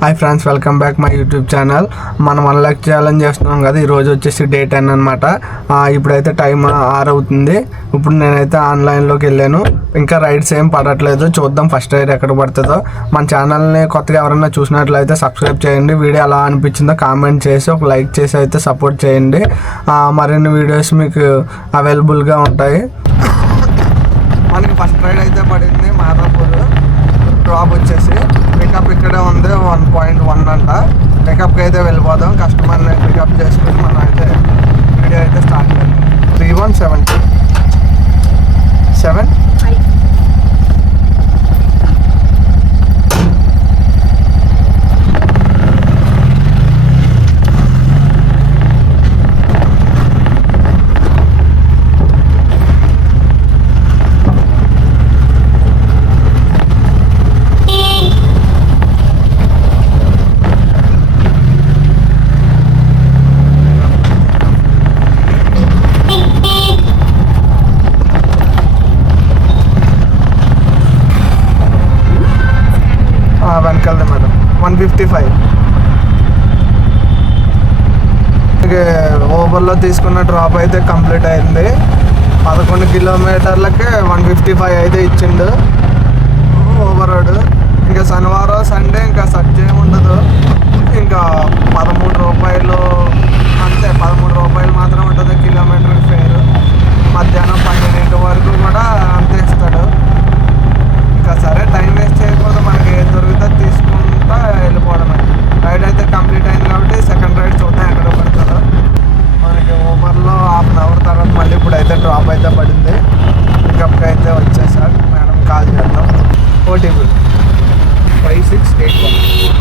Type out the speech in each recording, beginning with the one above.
Hi friends, welcome back my YouTube channel. మనం 1 luck challenge చేస్తున్నాం కదా. ఈరోజు వచ్చేసి డే 10 అనమాట. ఇప్పుడైతే టైం 6 అవుతుంది. ఇప్పుడు నేనైతే ఆన్లైన్లోకి వెళ్ళాను. ఇంకా రైడ్స్ ఏం పడట్లేదు. చూద్దాం ఫస్ట్ రైడ్ ఎక్కడ పడుతుందో. మన ఛానల్ని కొత్తగా ఎవరైనా చూసినట్లయితే సబ్స్క్రైబ్ చేయండి. వీడియో ఎలా అనిపించిందో కామెంట్ చేసి ఒక లైక్ చేసి అయితే సపోర్ట్ చేయండి. మరిన్ని వీడియోస్ మీకు అవైలబుల్గా ఉంటాయి. మనకి ఫస్ట్ రైడ్ అయితే పడింది మాదాపూర్. డ్రాప్ వచ్చేసి పికప్ ఇక్కడే ఉంది 1.1 అంట. పికప్కి అయితే వెళ్ళిపోదాం. కస్టమర్ని పికప్ చేసుకుని మనం అయితే వీడియో అయితే స్టార్ట్ చేద్దాం. 3177 వెనకాలదే మేడం 155. ఓవర్లో తీసుకున్న డ్రాప్ అయితే కంప్లీట్ అయింది. 11 కిలోమీటర్లకి 155 అయితే ఇచ్చిండు ఓవర్ రోడ్. ఇంకా శనివారం సండే ఇంకా సర్చ్ ఏమి ఉండదు. ఇంకా 13 రూపాయలు అంతే. 13 రూపాయలు మాత్రం ఉంటుంది కిలోమీటర్ ఫేర్. మధ్యాహ్నం 12 వరకు కూడా అంతే ఇస్తాడు. ఇంకా సరే టైం వేస్ట్ చేయకూడదు. మనకి ఏది దొరికితే తీసుకుంటా వెళ్ళిపోవడమే. రైడ్ అయితే కంప్లీట్ అయింది కాబట్టి సెకండ్ రైడ్ చూద్దాం ఎక్కడ పడుతుందో. మనకి ఓవర్లో ½ గంట తర్వాత మళ్ళీ ఇప్పుడు అయితే డ్రాప్ అయితే పడింది. పికప్కి అయితే వచ్చేసారు. మేడం కాల్ చేద్దాం. ఓటీపీ 5681.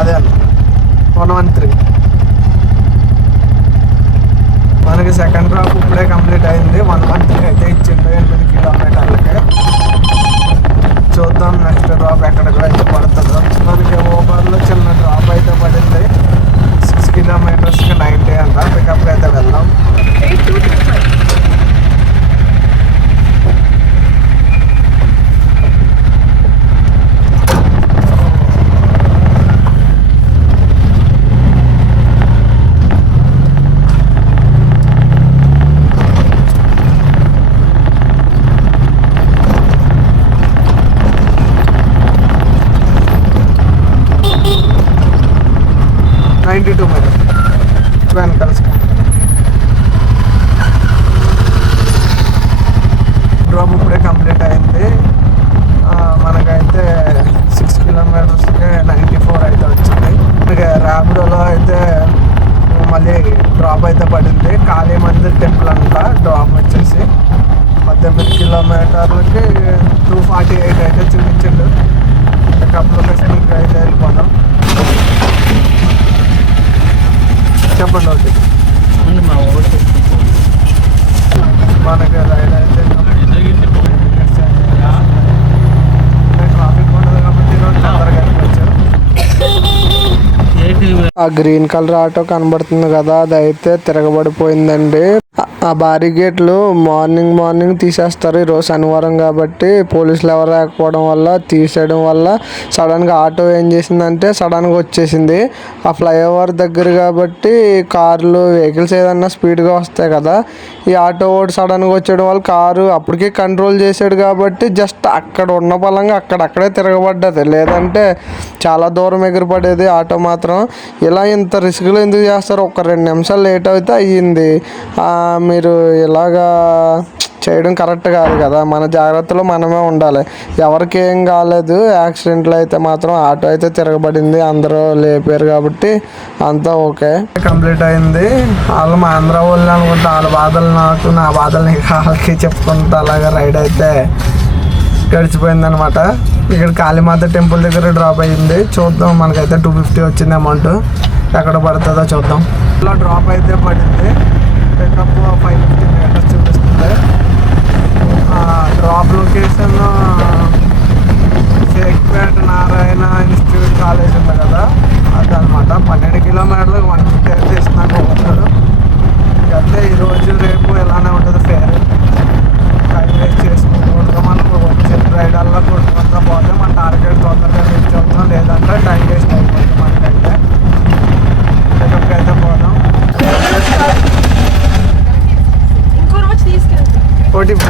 అదే అన్న 113. మనకి సెకండ్ డ్రాప్ ఇప్పుడే కంప్లీట్ అయింది. 113 అయితే ఇచ్చిండు 8 కిలోమీటర్లకి. చూద్దాం నెక్స్ట్ డ్రాప్ ఎక్కడికి అయితే పడుతుందో. మనకి ఓవర్లో చిన్న డ్రాప్ అయితే పడింది. 6 కిలోమీటర్స్కి 90 అంట. పికప్కి అయితే వెళ్దాం. 8235. మేడం వెనకాల డ్రాప్ ఇప్పుడే కంప్లీట్ అయింది. మనకైతే 6 కిలోమీటర్స్కి 94 అయితే వచ్చింది. మనకి ర్యాపిడోలో అయితే మళ్ళీ డ్రాప్ అయితే పడింది. కాళీ మందిర్ టెంపుల్ అంట. డ్రాప్ వచ్చేసి 18 కిలోమీటర్లకి 248 అయితే చూపించిండు. పికప్ లొకేషన్కి అయితే వెళ్ళిపోదాం. చెప్పండి. ఒకటి మనకి రైడ్ అయితే ట్రాఫిక్ ఉండదు కాబట్టి ఈరోజు తొందరగా వెళ్ళిపోవచ్చు. ఆ గ్రీన్ కలర్ ఆటో కనబడుతుంది కదా, అదైతే తిరగబడిపోయిందండి. ఆ బారిగేట్లు మార్నింగ్ తీసేస్తారు. ఈరోజు శనివారం కాబట్టి పోలీసులు ఎవరు లేకపోవడం వల్ల తీసేయడం వల్ల సడన్గా ఆటో ఏం చేసిందంటే సడన్గా వచ్చేసింది. ఆ ఫ్లైఓవర్ దగ్గర కాబట్టి కార్లు వెహికల్స్ ఏదన్నా స్పీడ్గా వస్తాయి కదా. ఈ ఆటో ఓడి సడన్గా వచ్చేయడం వల్ల కారు అప్పటికే కంట్రోల్ చేసాడు కాబట్టి జస్ట్ అక్కడ ఉన్న పలంగా అక్కడక్కడే తిరగబడ్డది. లేదంటే చాలా దూరం ఎగిరిపడేది ఆటో మాత్రం. ఇలా ఇంత రిస్క్లు ఎందుకు చేస్తారు? ఒక 2 నిమిషాలు లేట్ అయితే అయ్యింది. మీరు ఇలాగా చేయడం కరెక్ట్ కాదు కదా. మన జాగ్రత్తలో మనమే ఉండాలి. ఎవరికి ఏం కాలేదు, యాక్సిడెంట్లు అయితే మాత్రం ఆటో అయితే తిరగబడింది, అందరూ లేపారు కాబట్టి అంతా ఓకే. కంప్లీట్ అయింది. వాళ్ళు మా ఆంధ్ర వాళ్ళు అనుకుంటా, వాళ్ళ బాధలు నాకు, నా బాధలు నీకు వాళ్ళకి చెప్పుకుంటా అలాగా రైడ్ అయితే గడిచిపోయిందనమాట. ఇక్కడ కాళీమాత టెంపుల్ దగ్గర డ్రాప్ అయ్యింది. చూద్దాం, మనకైతే 250 వచ్చింది అమౌంట్. ఎక్కడ పడుతుందో చూద్దాం. ఇలా డ్రాప్ అయితే పడింది. పికప్ 550 మీటర్స్ చూపిస్తుంది. Drop location Shaikpet Narayana institute college ఉంది కదా, అదనమాట. 12 కిలోమీటర్లు 150 అయితే ఇస్తున్నాక పోతారు. అయితే ఈరోజు రేపు ఇలానే ఉంటుంది ఫేర్. టైం వేస్ట్ చేసుకోకూడదు. మనం వచ్చిన రైడర్లో కొట్టుకుంటా పోతే మన టార్గెట్ తొందరగా రీచ్ అవుతాం, లేదంటే టైం వేస్ట్ అయిపోతుంది మనకైతే. పికప్కి అయితే పోదాం. OTP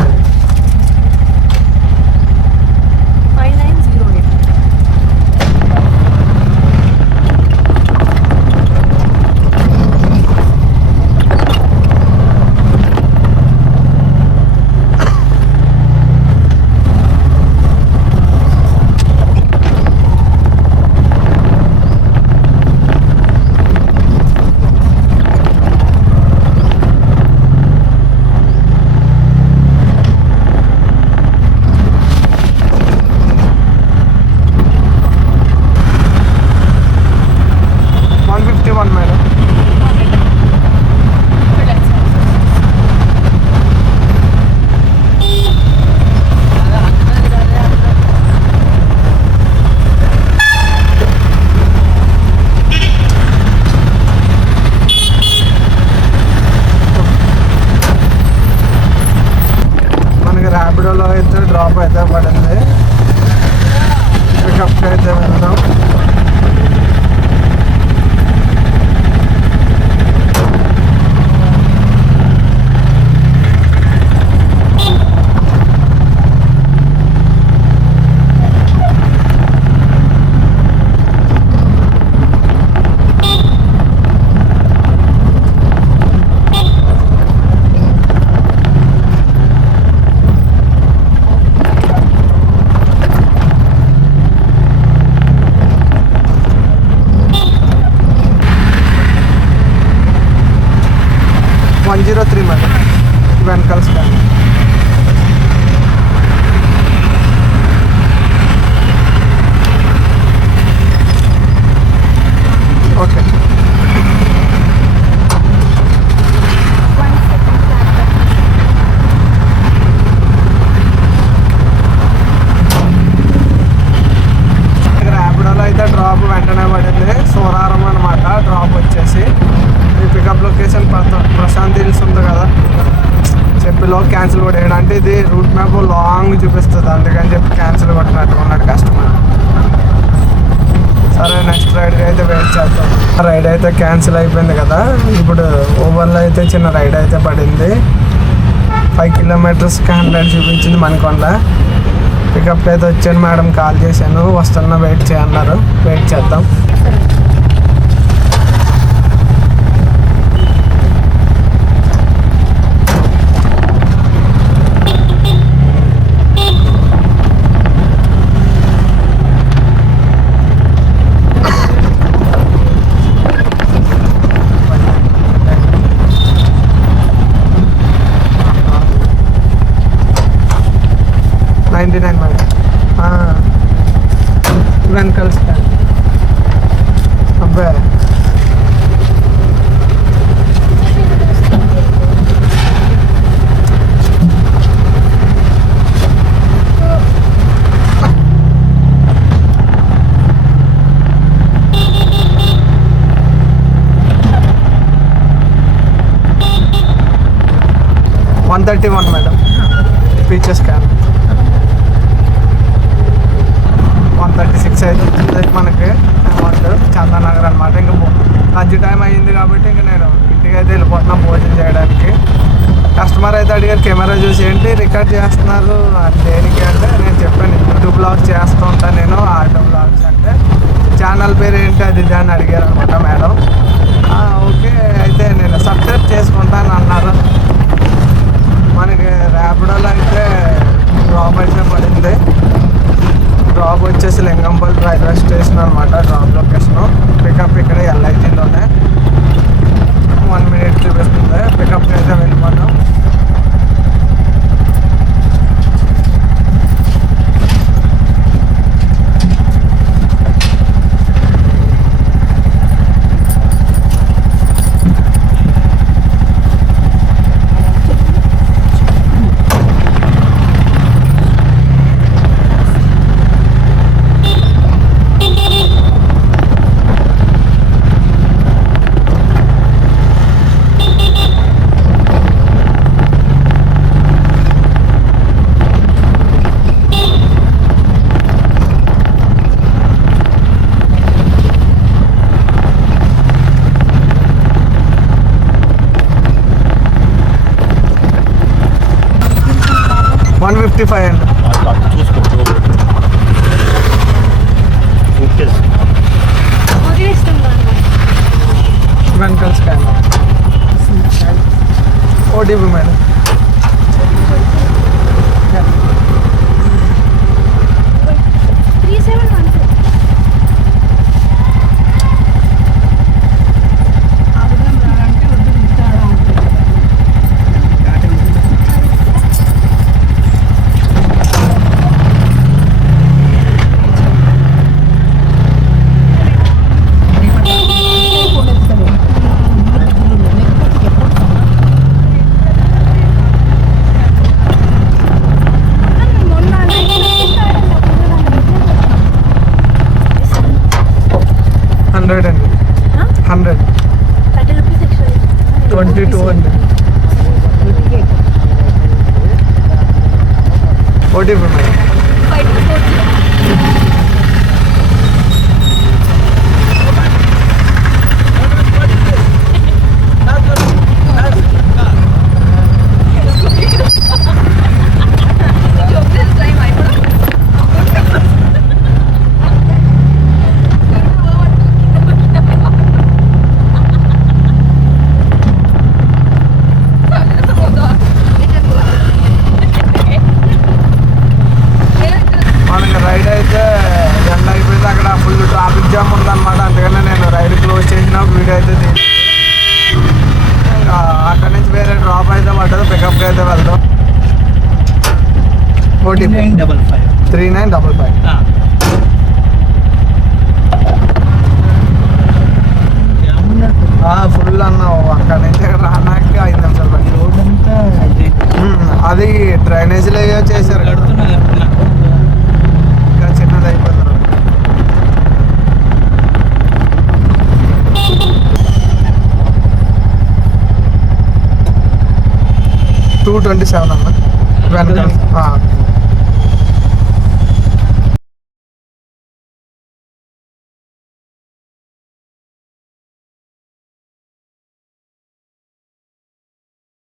ర్యాపిడోలో అయితే డ్రాప్ అయితే పడింది. పికప్కి అయితే వెళ్దాం. మేడం వెనకాల స్టాండ్. ఓకే, ర్యాపిడోలో అయితే డ్రాప్ వెంటనే పడింది. సోరారం అనమాట డ్రాప్ వచ్చేసి. ఈ పికప్ లొకేషన్ ప్రశాంత్ హిల్స్ ఉంది కదా, చెప్పిలో క్యాన్సిల్ కూడా వేయడం. అంటే ఇది రూట్ మ్యాప్ లాంగ్ చూపిస్తుంది, అందుకని చెప్పి క్యాన్సిల్ కొట్టినట్టు ఉన్నాడు కస్టమర్. సరే, నెక్స్ట్ రైడ్కి అయితే వెయిట్ చేద్దాం. రైడ్ అయితే క్యాన్సిల్ అయిపోయింది కదా. ఇప్పుడు ఓవర్లో అయితే చిన్న రైడ్ అయితే పడింది. 5 కిలోమీటర్స్కి 100 చూపించింది మనకొండ. పికప్కి అయితే వచ్చాను మేడం, కాల్ చేశాను, వస్తున్నా వెయిట్ చేయన్నారు. వెయిట్ చేద్దాం. వెనకాల స్టాండ్. అబ్బాయి $131 మేడం. ఫీచర్స్ క్యాన్ 136 అయితే మనకి అమౌంట్. చందానగర్ అనమాట. ఇంకా లంచ్ టైం అయ్యింది కాబట్టి ఇంకా నేను ఇంటికి అయితే వెళ్ళిపోతున్నాను భోజనం చేయడానికి. కస్టమర్ అయితే అడిగారు, కెమెరా చూసి ఏంటి రికార్డ్ చేస్తున్నారు దేనికి అంటే, నేను చెప్పాను యూట్యూబ్ బ్లాగ్స్ చేస్తూ ఉంటాను నేను, ఆటో బ్లాగ్స్ అంటే. ఛానల్ పేరు ఏంటి అది ఇది అని అడిగారు అనమాట మేడం. ఓకే అయితే నేను సబ్స్క్రైబ్ చేసుకుంటాను అన్నారు. మనకి ర్యాపిడో 155 అండి. చూసుకో వెనకాల స్కాన్ ఓటీపీ మేడం. హండ్రెడ్ అండి. 100 22 అండి. OTP madam. మనకి రైడ్ అయితే ఎండ అయిపోయింది, అక్కడ ఫుల్ ట్రాఫిక్ జామ్ ఉందన్నమాట. అందుకనే నేను రైడ్ క్లోజ్ చేసిన వీడియో అయితే తీసి అక్కడ నుంచి వేరే డ్రాప్ అయితే పడ్డది, పికప్కి అయితే వెళ్దాం. ఓటీపీ 3955. ఫుల్ అన్నావు, అక్కడ నుంచి రానాక 5 నిమిషాలు పట్టింది. అది డ్రైనేజీలో చేశారు కదా, ఇంకా చిన్నది అయిపోయింది. 227 అన్న వెనకాల.